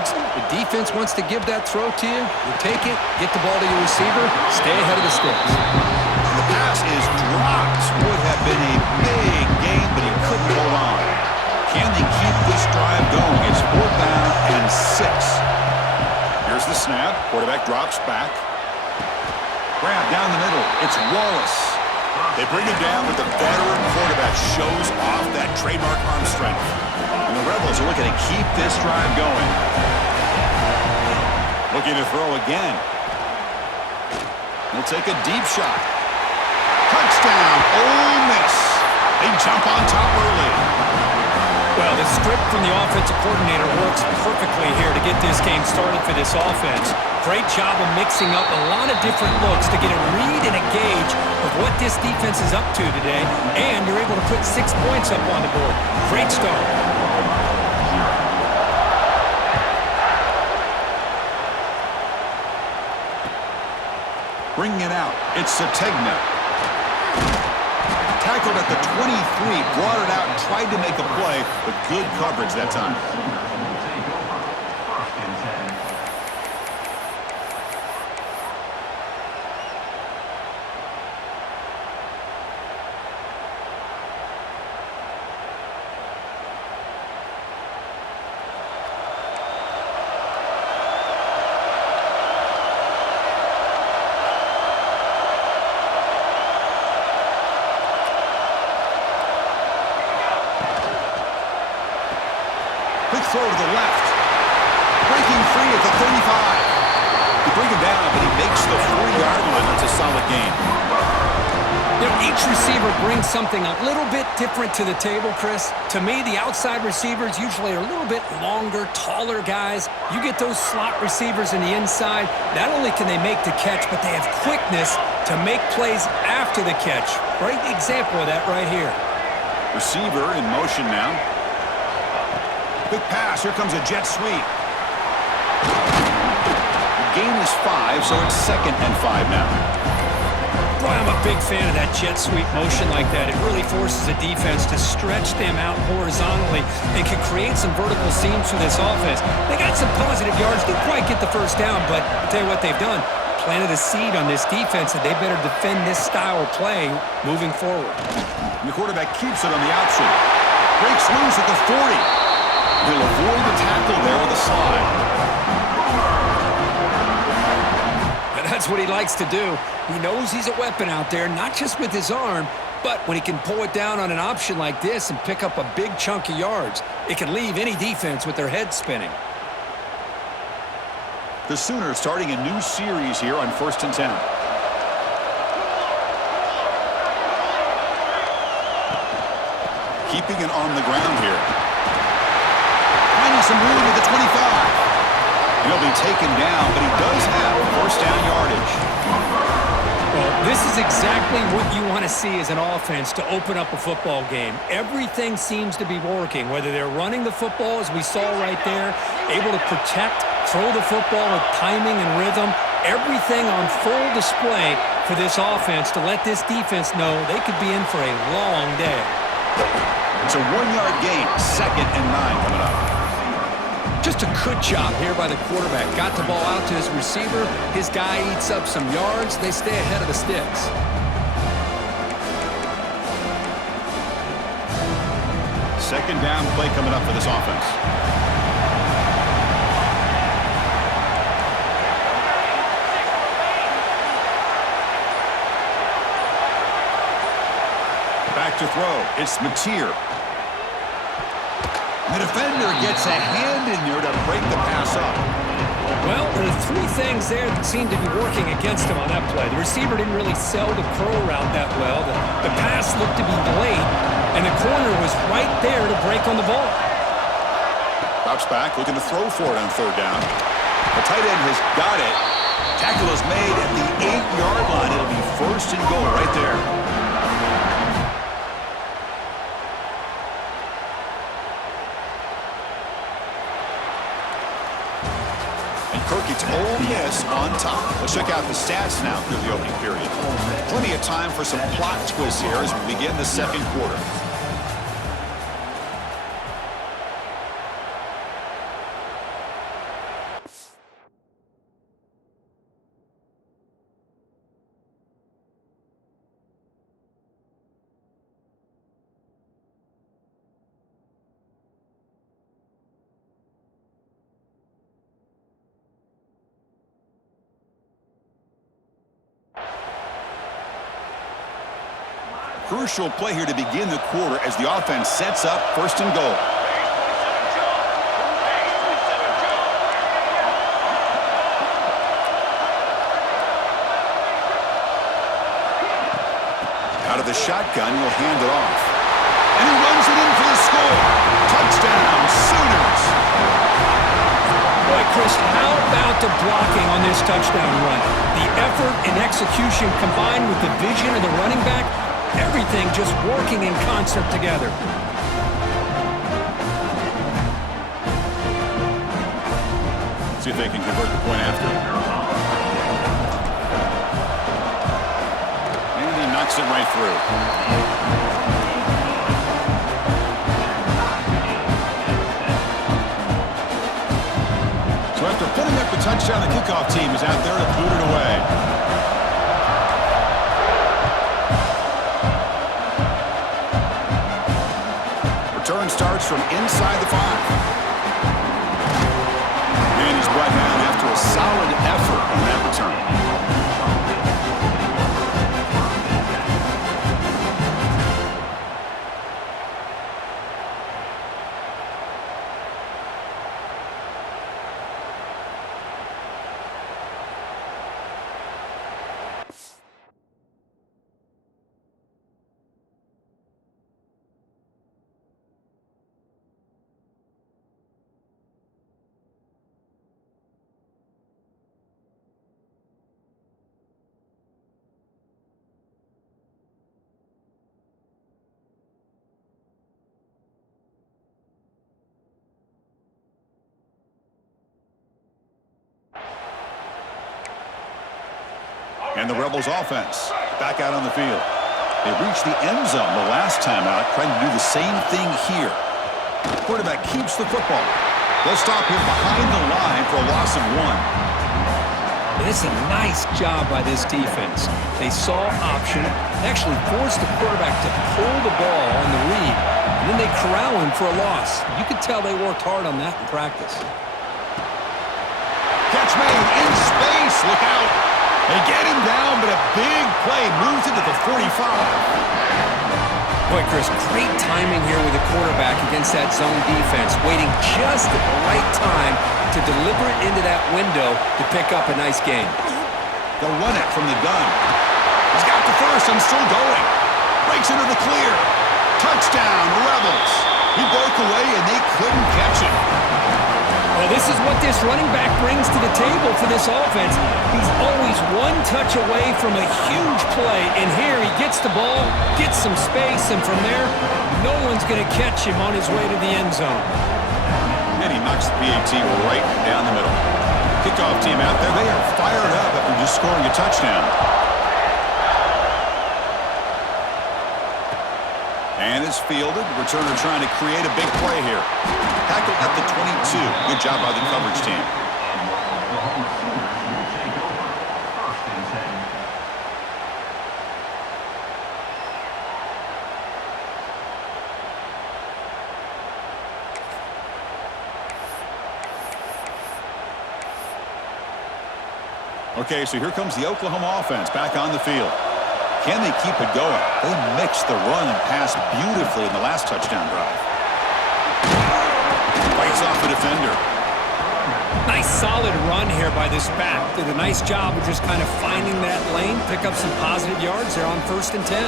yards. The defense wants to give that throw to you. You take it, get the ball to your receiver, stay ahead of the sticks. And the pass is dropped. Would have been a big gain, but he couldn't hold on. Can they keep this drive going? It's 4th down and 6. Here's the snap. Quarterback drops back. Grab down the middle. It's Wallace. They bring him down, but the veteran quarterback shows off that trademark arm strength. And the Rebels are looking to keep this drive going. Looking to throw again. He'll take a deep shot. Touchdown, Ole Miss. They jump on top early. Well, the script from the offensive coordinator works perfectly here to get this game started for this offense. Great job of mixing up a lot of different looks to get a read and a gauge of what this defense is up to today, and you're able to put 6 points up on the board. Great start. Bringing it out, it's Sategna. Tackled at the 23, brought it out, and tried to make a play, but good coverage that time. Quick throw to the left. Breaking free at the 35. They bring him down, but he makes the 4-yard line. It's a solid gain. You know, each receiver brings something a little bit different to the table, Chris. To me, the outside receivers usually are a little bit longer, taller guys. You get those slot receivers in the inside, not only can they make the catch, but they have quickness to make plays after the catch. Great example of that right here. Receiver in motion now. Quick pass. Here comes a jet sweep. The gain is 5, so it's 2nd and 5 now. Boy, I'm a big fan of that jet sweep motion like that. It really forces the defense to stretch them out horizontally and can create some vertical seams for this offense. They got some positive yards. Didn't quite get the first down, but I'll tell you what they've done. Planted a seed on this defense that they better defend this style of play moving forward. And the quarterback keeps it on the option. Breaks loose at the 40. He'll avoid the tackle there with a slide. And that's what he likes to do. He knows he's a weapon out there, not just with his arm, but when he can pull it down on an option like this and pick up a big chunk of yards, it can leave any defense with their head spinning. The Sooners starting a new series here on 1st and 10. Keeping it on the ground here. Finding some room at the 25. He'll be taken down, but he does have 1st down yardage. Well, this is exactly what you want to see as an offense to open up a football game. Everything seems to be working, whether they're running the football, as we saw right there, able to protect, throw the football with timing and rhythm, everything on full display for this offense to let this defense know they could be in for a long day. It's a 1-yard gain, 2nd and 9 coming up. Just a good job here by the quarterback. Got the ball out to his receiver. His guy eats up some yards. They stay ahead of the sticks. Second down play coming up for this offense. Back to throw. It's Mateer. The defender gets a hand in there to break the pass up. Well, there are 3 things there that seem to be working against him on that play. The receiver didn't really sell the curl route that well. The pass looked to be late, and the corner was right there to break on the ball. Drops back, looking to throw for it on 3rd down. The tight end has got it. Tackle is made at the 8-yard line. It'll be 1st and goal right there. It's Ole Miss on top. Let's check out the stats now through the opening period. Plenty of time for some plot twists here as we begin the 2nd quarter. Crucial play here to begin the quarter as the offense sets up first and goal. Out of the shotgun, he'll hand it off. And he runs it in for the score. Touchdown, Sooners. Boy, Chris, how about the blocking on this touchdown run? The effort and execution combined with the vision of the running back, everything just working in concert together. See if they can convert the point after. And he knocks it right through. So after putting up the touchdown, the kickoff team is out there to boot it away. Return starts from inside the 5. And he's brought down after a solid effort on that return. And the Rebels offense back out on the field. They reached the end zone the last time out, trying to do the same thing here. Quarterback keeps the football. They'll stop him behind the line for a loss of 1. This is a nice job by this defense. They saw option, actually forced the quarterback to pull the ball on the read, and then they corral him for a loss. You could tell they worked hard on that in practice. Catch made in space. Look out. They get him down, but a big play moves into the 45. Boy, Chris, great timing here with the quarterback against that zone defense, waiting just at the right time to deliver it into that window to pick up a nice gain. They'll run it from the gun. He's got the first and still going. Breaks into the clear. Touchdown, Rebels. He broke away and they couldn't catch him. Well, this is what this running back brings to the table for this offense. He's always one touch away from a huge play, and here he gets the ball, gets some space, and from there, no one's going to catch him on his way to the end zone. And he knocks the PAT right down the middle. Kickoff team out there, they are fired up after just scoring a touchdown. And is fielded. Returner trying to create a big play here. Tackle at the 22. Good job by the coverage team. Okay, so here comes the Oklahoma offense back on the field. Can they keep it going? They mixed the run and pass beautifully in the last touchdown drive. Fights off the defender. Nice solid run here by this back. Did a nice job of just kind of finding that lane, pick up some positive yards there on 1st and 10.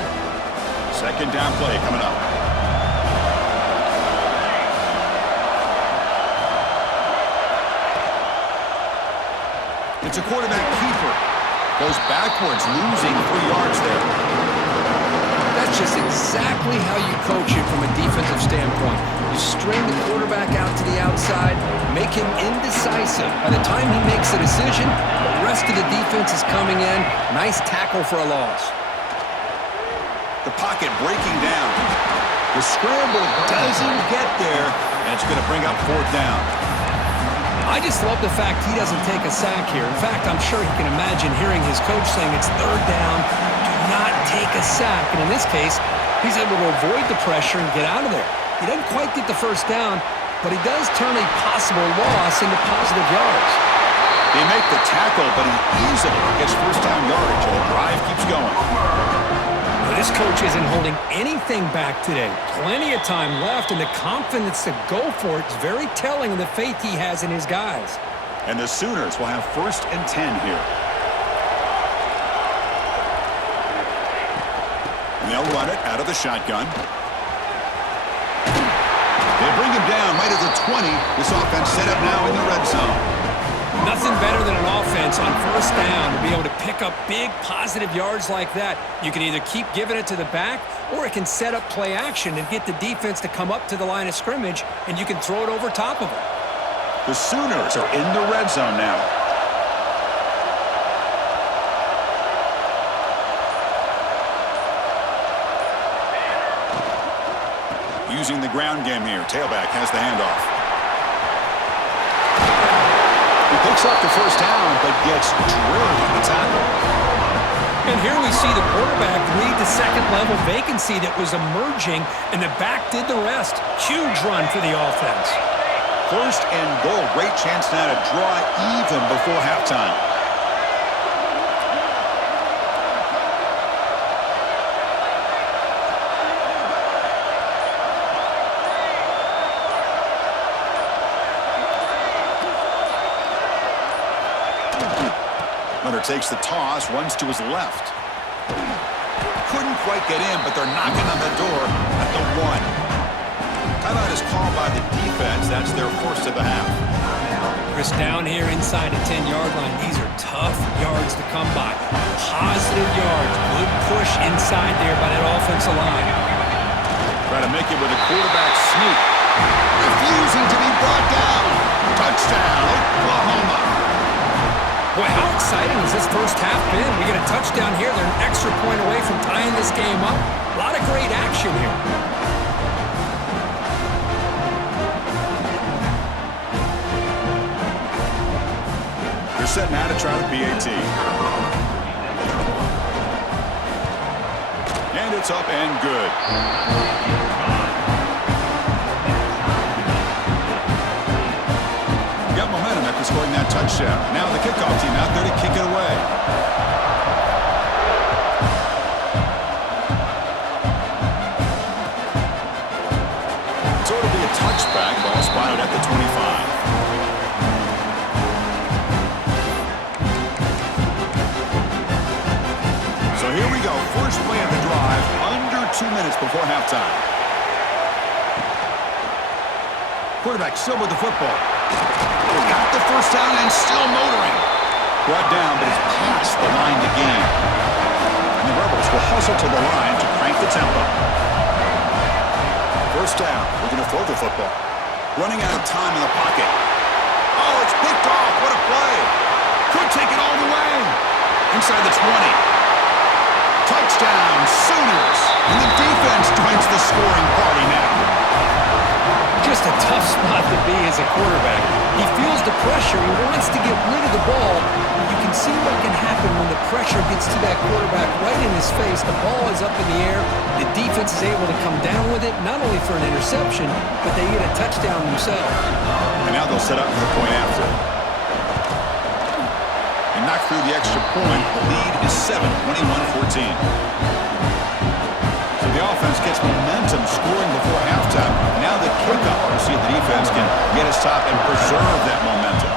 Second down play coming up. It's a quarterback keeper. Goes backwards, losing 3 yards there. That's just exactly how you coach it from a defensive standpoint. You string the quarterback out to the outside, make him indecisive. By the time he makes a decision, the rest of the defense is coming in. Nice tackle for a loss. The pocket breaking down. The scramble doesn't get there, and it's going to bring up 4th down. I just love the fact he doesn't take a sack here. In fact, I'm sure he can imagine hearing his coach saying it's 3rd down, do not take a sack. And in this case, he's able to avoid the pressure and get out of there. He doesn't quite get the 1st down, but he does turn a possible loss into positive yards. They make the tackle, but he easily gets 1st down yardage, and the drive keeps going. Well, this coach isn't holding anything back today. Plenty of time left, and the confidence to go for it is very telling of the faith he has in his guys. And the Sooners will have 1st and 10 here. And they'll run it out of the shotgun. They bring him down right at the 20. This offense set up now in the red zone. Nothing better than an offense on 1st down to be able to pick up big positive yards like that. You can either keep giving it to the back, or it can set up play action and get the defense to come up to the line of scrimmage, and you can throw it over top of them. The Sooners are in the red zone now. Using the ground game here. Tailback has the handoff. He picks up the 1st down, but gets drilled on the tackle. And here we see the quarterback lead the second-level vacancy that was emerging, and the back did the rest. Huge run for the offense. 1st and goal. Great chance now to draw even before halftime. Hunter takes the toss, runs to his left. Couldn't quite get in, but they're knocking on the door at the 1. Timeout is called by the defense. That's their 1st of the half. Chris, down here inside the 10-yard line, these are tough yards to come by. Positive yards. Good push inside there by that offensive line. Try to make it with a quarterback sneak. Refusing to be brought down. Touchdown, Oklahoma. Boy, how exciting has this first half been? We get a touchdown here. They're an extra point away from tying this game up. A lot of great action here. They're setting out to try the PAT. And it's up and good. Got momentum after scoring that touchdown. Now the kickoff team out there to kick it away. So it'll be a touchback. Ball spotted at the 25. So here we go. First play of the drive. Under 2 minutes before halftime. Quarterback still with the football. Got the 1st down and still motoring. Brought down, but it's past the line to gain. And the Rebels will hustle to the line to crank the tempo. 1st down. We're going to throw the football. Running out of time in the pocket. Oh, it's picked off. What a play. Could take it all the way. Inside the 20. Touchdown, Sooners. And the defense joins the scoring party now. Just a tough spot to be as a quarterback. He feels the pressure. He wants to get rid of the ball. You can see what can happen when the pressure gets to that quarterback right in his face. The ball is up in the air. The defense is able to come down with it, not only for an interception, but they get a touchdown themselves. And now they'll set up for the point after. And knock through the extra point. The lead is 7, 21-14. The offense gets momentum scoring before halftime. Now the kickoff to see if the defense can get a stop and preserve that momentum.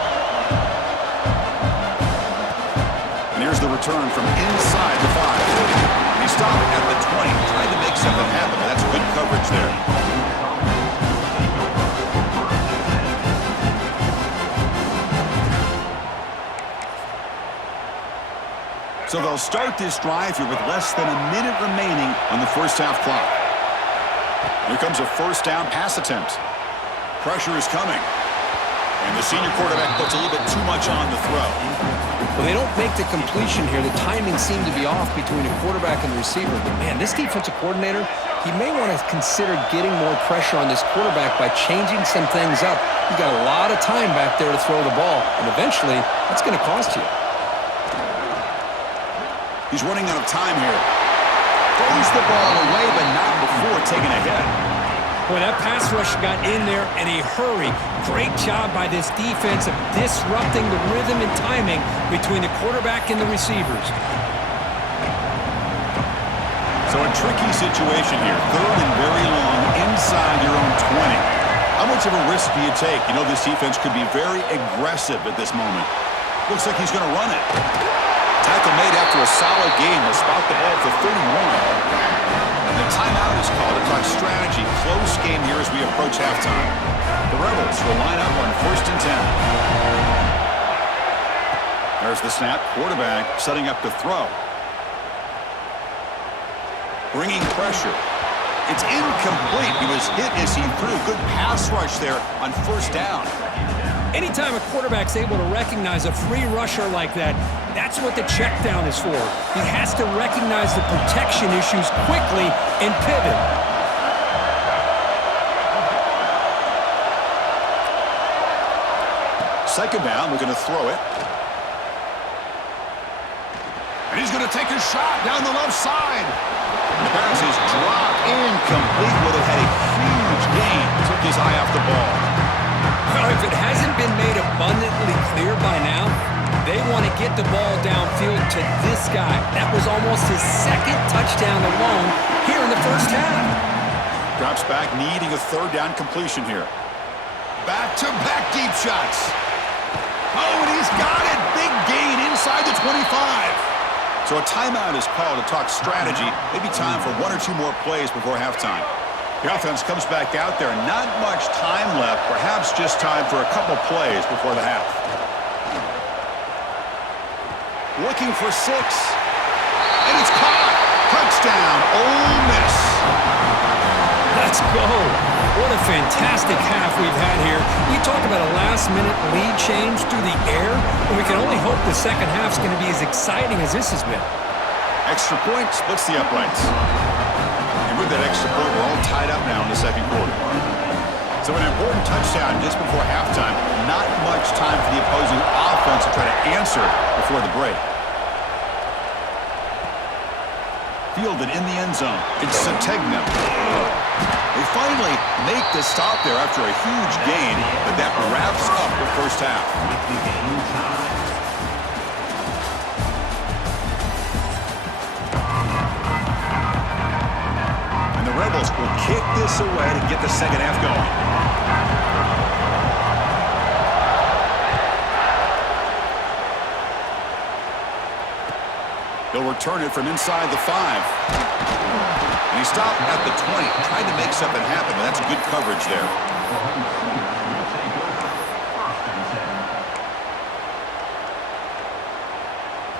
And here's the return from inside the 5. He stopped at the 20, tried to make something happen, but that's good coverage there. So they'll start this drive here with less than a minute remaining on the 1st half clock. Here comes a 1st down pass attempt. Pressure is coming. And the senior quarterback puts a little bit too much on the throw. Well, they don't make the completion here. The timing seemed to be off between the quarterback and the receiver. But, man, this defensive coordinator, he may want to consider getting more pressure on this quarterback by changing some things up. You got a lot of time back there to throw the ball, and eventually that's going to cost you. He's running out of time here. Throws the ball away, but not before taking a hit. Boy, that pass rush got in there in a hurry. Great job by this defense of disrupting the rhythm and timing between the quarterback and the receivers. So a tricky situation here. Third and very long inside your own 20. How much of a risk do you take? You know, this defense could be very aggressive at this moment. Looks like he's going to run it. Tackle made after a solid game. Will spot the ball for 31. And the timeout is called. It's on strategy. Close game here as we approach halftime. The Rebels will line up on 1st and 10. There's the snap. Quarterback setting up to throw. Bringing pressure. It's incomplete. He was hit as he threw. Good pass rush there on 1st down. Anytime a quarterback's able to recognize a free rusher like that, that's what the check down is for. He has to recognize the protection issues quickly and pivot. Second down, we're going to throw it. And he's going to take a shot down the left side. The pass is dropped incomplete. Would have had a huge gain. Took his eye off the ball. Well, if it hasn't been made abundantly clear by now, they want to get the ball downfield to this guy. That was almost his second touchdown alone here in the first half. Drops back, needing a 3rd down completion here. Back-to-back deep shots. Oh, and he's got it. Big gain inside the 25. So a timeout is called to talk strategy. Maybe time for 1 or 2 more plays before halftime. The offense comes back out there. Not much time left. Perhaps just time for a couple plays before the half. Looking for 6. And it's caught. Touchdown, Ole Miss. Let's go. What a fantastic half we've had here. We talk about a last-minute lead change through the air, and we can only hope the second half's going to be as exciting as this has been. Extra point splits the uprights. And with that extra point, we're all tied up now in the second quarter. So an important touchdown just before halftime. Not much time for the opposing offense to try to answer before the break. Fielded in the end zone. It's Sategna. They finally make the stop there after a huge gain, but that wraps up the first half. And the Rebels will kick this away to get the second half going. They'll return it from inside the 5. And he stopped at the 20, trying to make something happen, but that's good coverage there.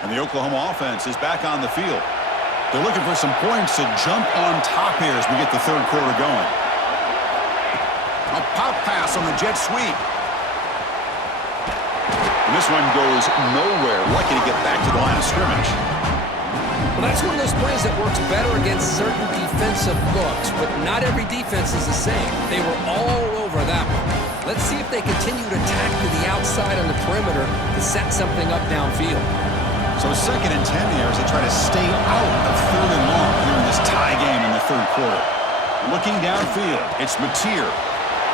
And the Oklahoma offense is back on the field. They're looking for some points to jump on top here as we get the third quarter going. A pop pass on the jet sweep. And this one goes nowhere. Lucky to get back to the line of scrimmage. Well, that's one of those plays that works better against certain defensive looks, but not every defense is the same. They were all over that one. Let's see if they continue to tack to the outside on the perimeter to set something up downfield. So 2nd and 10 here as they try to stay out of 3rd and long here in this tie game in the third quarter. Looking downfield, it's Mateer.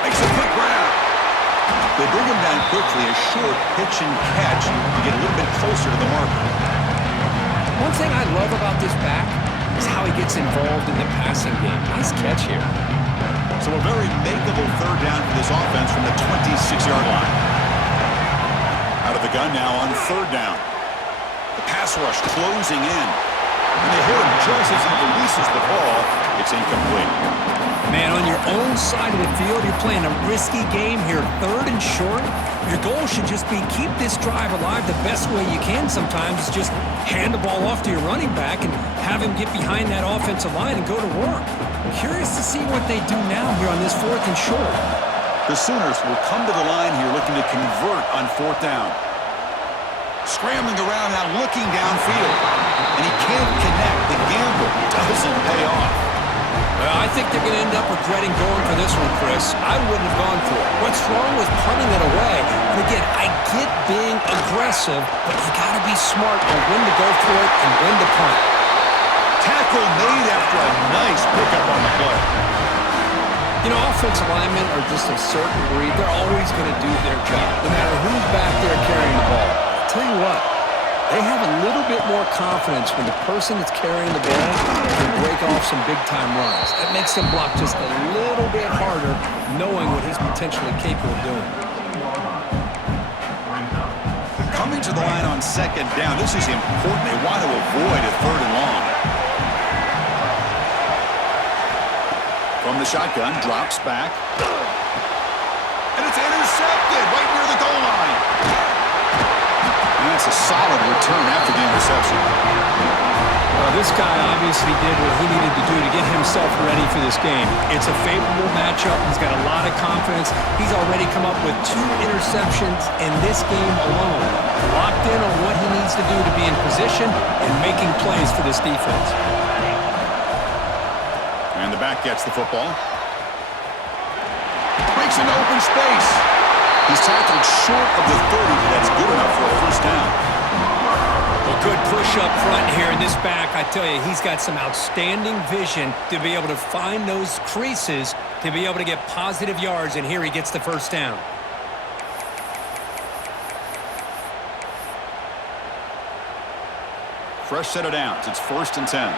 Makes a quick grab. They bring him down quickly, a short pitch and catch to get a little bit closer to the marker. One thing I love about this back is how he gets involved in the passing game. Nice catch here. So a very makeable 3rd down for this offense from the 26-yard line. Out of the gun now on 3rd down. The pass rush closing in. And they hit him just as he releases the ball. It's incomplete. Man, on your own side of the field, you're playing a risky game here. 3rd and short. Your goal should just be keep this drive alive the best way you can sometimes. Is just hand the ball off to your running back and have him get behind that offensive line and go to work. Curious to see what they do now here on this 4th and short. The Sooners will come to the line here looking to convert on 4th down. Scrambling around now, looking downfield. And he can't connect. The gamble doesn't pay off. Well, I think they're going to end up regretting going for this one, Chris. I wouldn't have gone for it. What's wrong with punting it away? And again, I get being aggressive, but you got to be smart on when to go for it and when to punt. Tackle made after a nice pickup on the play. You know, offensive linemen are just a certain breed. They're always going to do their job, no matter who's back there carrying the ball. I'll tell you what, they have a little bit bit more confidence when the person that's carrying the ball can break off some big-time runs. That makes him block just a little bit harder, knowing what he's potentially capable of doing. Coming to the line on second down, this is important. They want to avoid a third and long. From the shotgun, drops back. And it's intercepted right near the goal line. And that's a solid return after the interception. Well, this guy obviously did what he needed to do to get himself ready for this game. It's a favorable matchup. He's got a lot of confidence. He's already come up with 2 interceptions in this game alone. Locked in on what he needs to do to be in position and making plays for this defense. And the back gets the football. Breaks into open space. He's tackled short of the 30, but that's good enough for a first down. Well, good push up front here in this back. I tell you, he's got some outstanding vision to be able to find those creases, to be able to get positive yards, and here he gets the first down. Fresh set of downs. It's 1st and 10.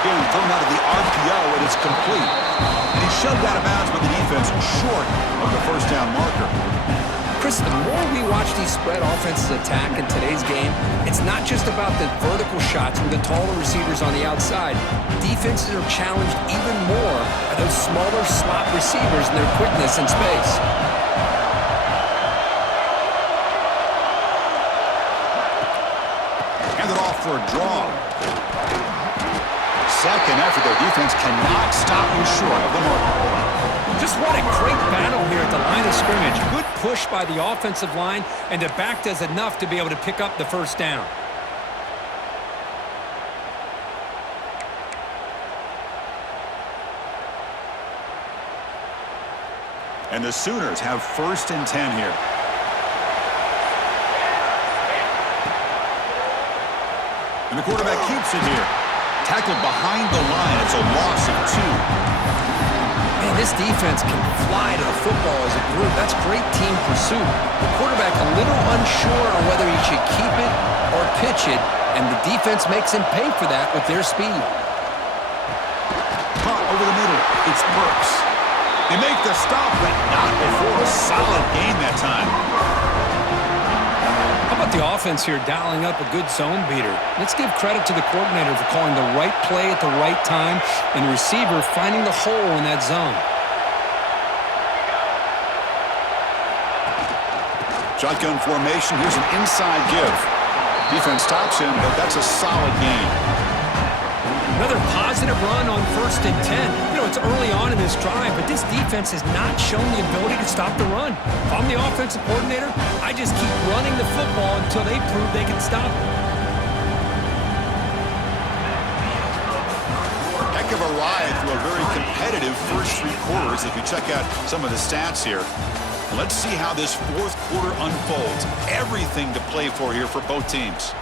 Again, thrown out of the RPO, and it's complete. And he shoved out of bounds with the defense short of the first down marker. Chris, the more we watch these spread offenses attack in today's game, it's not just about the vertical shots with the taller receivers on the outside. Defenses are challenged even more by those smaller slot receivers and their quickness in space. Hand it off for a draw. Second effort, their defense cannot stop him short of the mark. Just what a great battle here at the line of scrimmage. Good push by the offensive line, and the back does enough to be able to pick up the first down. And the Sooners have 1st and 10 here. And the quarterback keeps it here. Tackled behind the line. It's a loss of 2. Man, this defense can fly to the football as a group. That's great team pursuit. The quarterback a little unsure on whether he should keep it or pitch it, and the defense makes him pay for that with their speed. Caught over the middle. It's Burks. They make the stop, but not before a solid gain that time. How about the offense here dialing up a good zone beater? Let's give credit to the coordinator for calling the right play at the right time and the receiver finding the hole in that zone. Shotgun formation. Here's an inside give. Defense stops him, but that's a solid gain. Another positive run on 1st and 10. You know, it's early on in this drive, but this defense has not shown the ability to stop the run. If I'm the offensive coordinator, I just keep running the football until they prove they can stop it. Heck of a ride through a very competitive first 3 quarters. If you check out some of the stats here, let's see how this 4th quarter unfolds. Everything to play for here for both teams.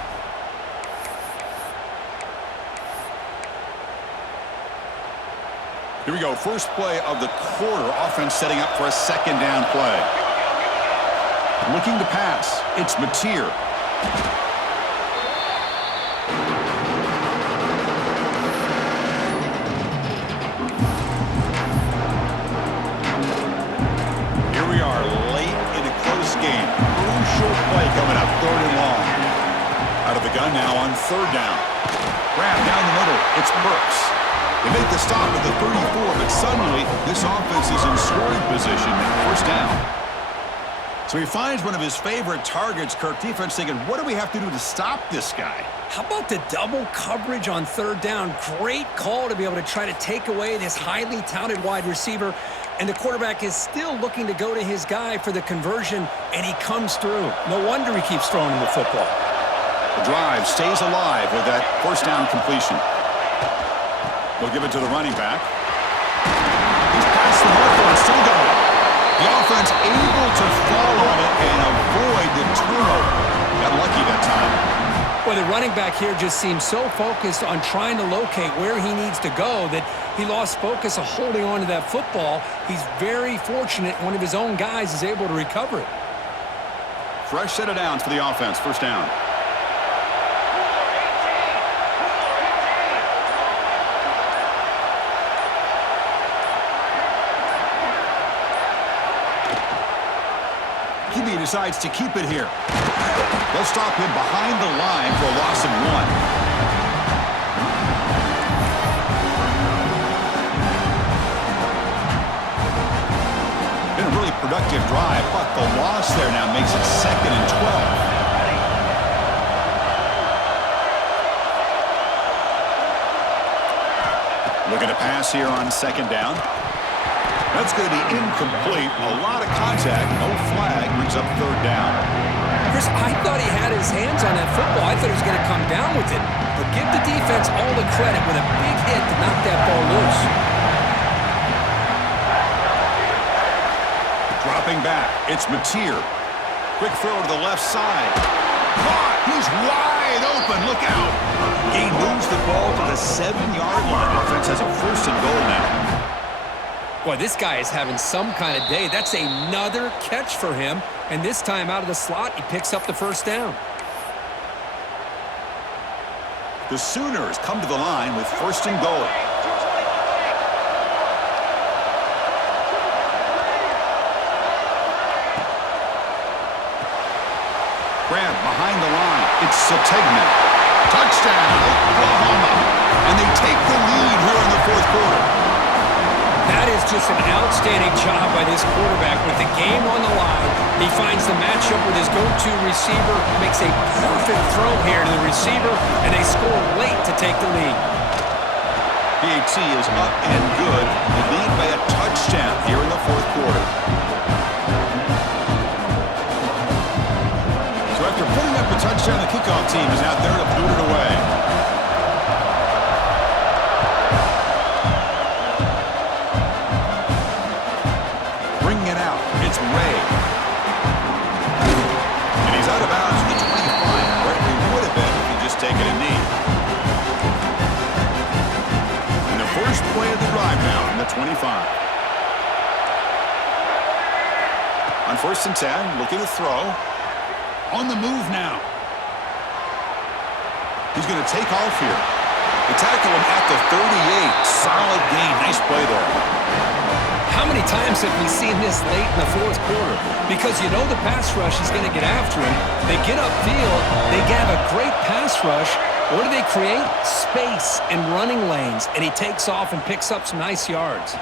Here we go. First play of the quarter. Offense setting up for a 2nd down play. Looking to pass. It's Mateer. Here we are late in a close game. Crucial play coming up. 3rd and long. Out of the gun now on 3rd down. Grab down the middle. It's Burks. They make the stop at the 34, but suddenly this offense is in scoring position. 1st down. So he finds one of his favorite targets. Kirk, defense thinking, what do we have to do to stop this guy? How about the double coverage on 3rd down? Great call to be able to try to take away this highly touted wide receiver. And the quarterback is still looking to go to his guy for the conversion, and he comes through. No wonder he keeps throwing him the football. The drive stays alive with that 1st down completion. They'll give it to the running back. He's past the marker and still going. The offense able to fall on it and avoid the turnover. Got lucky that time. Well, the running back here just seems so focused on trying to locate where he needs to go that he lost focus of holding on to that football. He's very fortunate one of his own guys is able to recover it. Fresh set of downs for the offense. First down. QB decides to keep it here. They'll stop him behind the line for a loss of 1. Productive drive, but the loss there now makes it 2nd and 12. Looking to pass here on 2nd down. That's going to be incomplete. A lot of contact, no flag, brings up 3rd down. Chris, I thought he had his hands on that football. I thought he was going to come down with it. But give the defense all the credit with a big hit to knock that ball loose. Dropping back, it's Mateer. Quick throw to the left side. Caught! He's wide open. Look out! He moves the ball to the 7-yard line. Offense has a 1st and goal now. Boy, this guy is having some kind of day. That's another catch for him. And this time out of the slot, he picks up the 1st down. The Sooners come to the line with 1st and goal. Grab behind the line. It's Sategna. Touchdown, Oklahoma. And they take the lead here in the 4th quarter. That is just an outstanding job by this quarterback with the game on the line. He finds the matchup with his go-to receiver, makes a perfect throw here to the receiver, and they score late to take the lead. PAT is up and good. The lead by a touchdown here in the 4th quarter. After putting up a touchdown, the kickoff team is out there to boot it away. Bringing it out, it's Ray. And he's out of bounds at the 25, right where he would have been if he'd just taken a knee. And the first play of the drive now from the 25. On 1st and 10, looking to throw. On the move now. He's going to take off here. They tackle him at the 38. Solid gain. Nice play there. How many times have we seen this late in the 4th quarter? Because you know the pass rush is going to get after him. They get upfield. They have a great pass rush. What do they create? Space and running lanes. And he takes off and picks up some nice yards.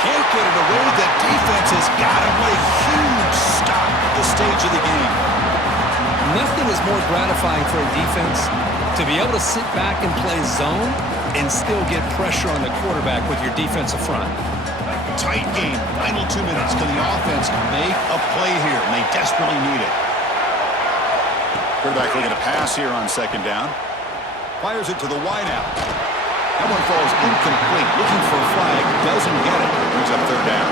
Can't get it away. The defense has got him with a huge stop at the stage of the game. Nothing is more gratifying for a defense to be able to sit back and play zone and still get pressure on the quarterback with your defensive front. Tight game. Final 2 minutes. Can the offense make a play here? And they desperately need it. Quarterback looking to pass here on 2nd down. Fires it to the wideout. That one falls incomplete. Looking for a flag. Doesn't get it. Brings up 3rd down.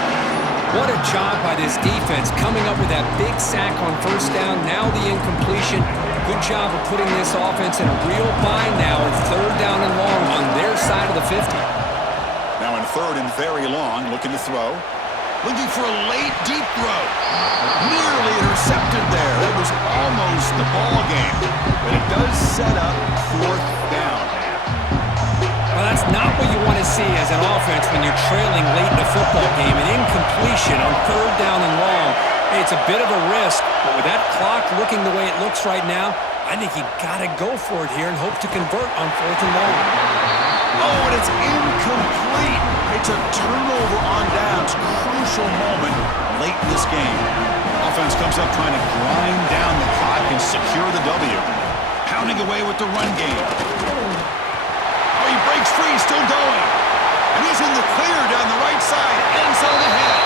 What a job by this defense coming up with that big sack on 1st down. Now the incompletion. Good job of putting this offense in a real bind now. It's 3rd down and long on their side of the 50. Now in 3rd and very long. Looking to throw. Looking for a late deep throw. Nearly intercepted there. That was almost the ball game. But it does set up 4th down. Well, that's not what you want to see as an offense when you're trailing late in a football game. An incompletion on 3rd down and long. It's a bit of a risk, but with that clock looking the way it looks right now, I think you've got to go for it here and hope to convert on 4th and long. Oh, and it's incomplete. It's a turnover on downs. Crucial moment late in this game. Offense comes up trying to grind down the clock and secure the W. Pounding away with the run game. Oh, he breaks free, still going. And he's in the clear down the right side. End zone ahead.